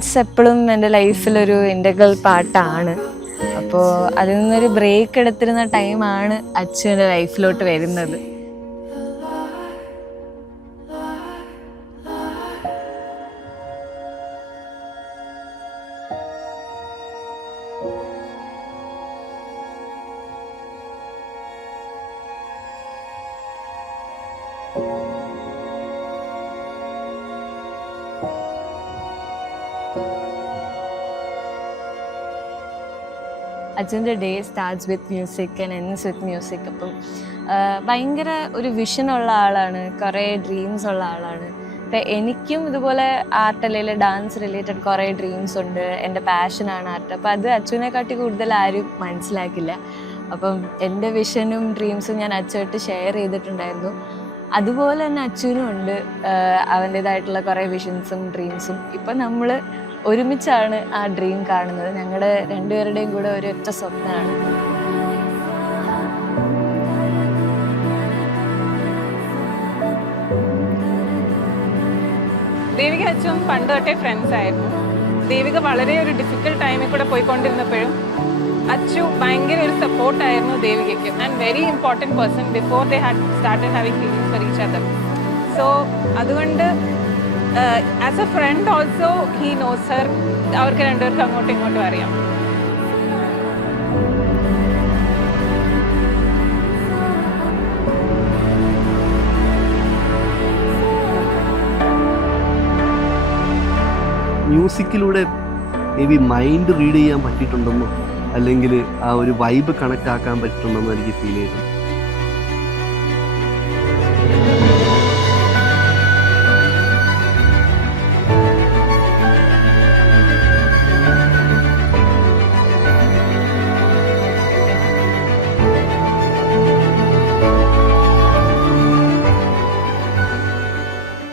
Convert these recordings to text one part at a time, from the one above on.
Dance എപ്പോഴും എൻ്റെ ലൈഫിലൊരു integral പാർട്ടാണ്. അപ്പോൾ അതിൽ നിന്നൊരു ബ്രേക്ക് എടുത്തിരുന്ന ടൈമാണ് അച്ചു എൻ്റെ ലൈഫിലോട്ട് വരുന്നത്. അച്ഛൻ്റെ day starts with music and ends with music. അപ്പം ഭയങ്കര ഒരു വിഷനുള്ള ആളാണ്, കുറേ ഡ്രീംസ് ഉള്ള ആളാണ്. അപ്പം എനിക്കും ഇതുപോലെ ആർട്ട് അല്ലെങ്കിൽ ഡാൻസ് റിലേറ്റഡ് കുറേ ഡ്രീംസ് ഉണ്ട്. എൻ്റെ പാഷനാണ് ആർട്ട്. അപ്പം അത് അച്ഛനെക്കാട്ടി കൂടുതൽ ആരും മനസ്സിലാക്കില്ല. അപ്പം എൻ്റെ വിഷനും ഡ്രീംസും ഞാൻ അച്ഛനായിട്ട് ഷെയർ ചെയ്തിട്ടുണ്ടായിരുന്നു. അതുപോലെ തന്നെ അച്ഛനും ഉണ്ട് അവൻ്റേതായിട്ടുള്ള കുറേ വിഷൻസും ഡ്രീംസും. ഇപ്പം നമ്മൾ ഒരുമിച്ചാണ് ആ ഡ്രീം കാണുന്നത്. ഞങ്ങളുടെ രണ്ടുപേരുടെയും കൂടെ ഒരൊറ്റ സ്വപ്നമാണ്. ദേവിക അച്ഛൻ പണ്ട് തൊട്ടേ ഫ്രണ്ട്സ് ആയിരുന്നു. ദേവിക വളരെ ഒരു ഡിഫിക്കൽട്ട് ടൈമിൽ കൂടെ പോയിക്കൊണ്ടിരുന്നപ്പോഴും അച്ചു ഭയങ്കര ഒരു സപ്പോർട്ടായിരുന്നു ദേവികയ്ക്ക്. And very important person before they had started having feelings for each other. So അതുകൊണ്ട് as a friend also he knows her. അവർക്ക് രണ്ടുപേർക്കും അങ്ങോട്ടും ഇങ്ങോട്ടും അറിയാം. മ്യൂസിക്കിലൂടെ മേ ബി മൈൻഡ് റീഡ് ചെയ്യാൻ പറ്റിയിട്ടുണ്ടെന്നോ അല്ലെങ്കിൽ ആ ഒരു വൈബ് കണക്റ്റ് ആക്കാൻ പറ്റുന്നുണ്ടെന്നോ എനിക്ക് ഫീൽ ചെയ്തു.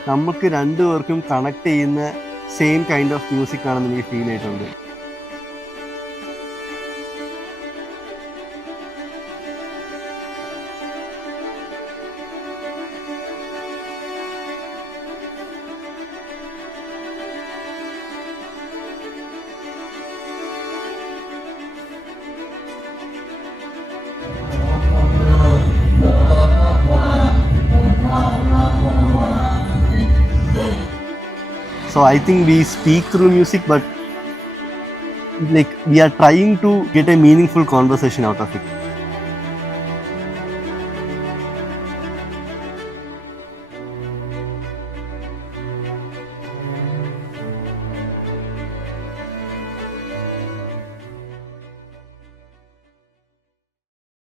നമുക്ക് രണ്ടുപേർക്കും കണക്ട് ചെയ്യുന്ന സെയിം കൈൻഡ് ഓഫ് മ്യൂസിക് ആണെന്ന് എനിക്ക് ഫീൽ ചെയ്തിട്ടുണ്ട്. So I think we speak through music, but like we are trying to get a meaningful conversation out of it.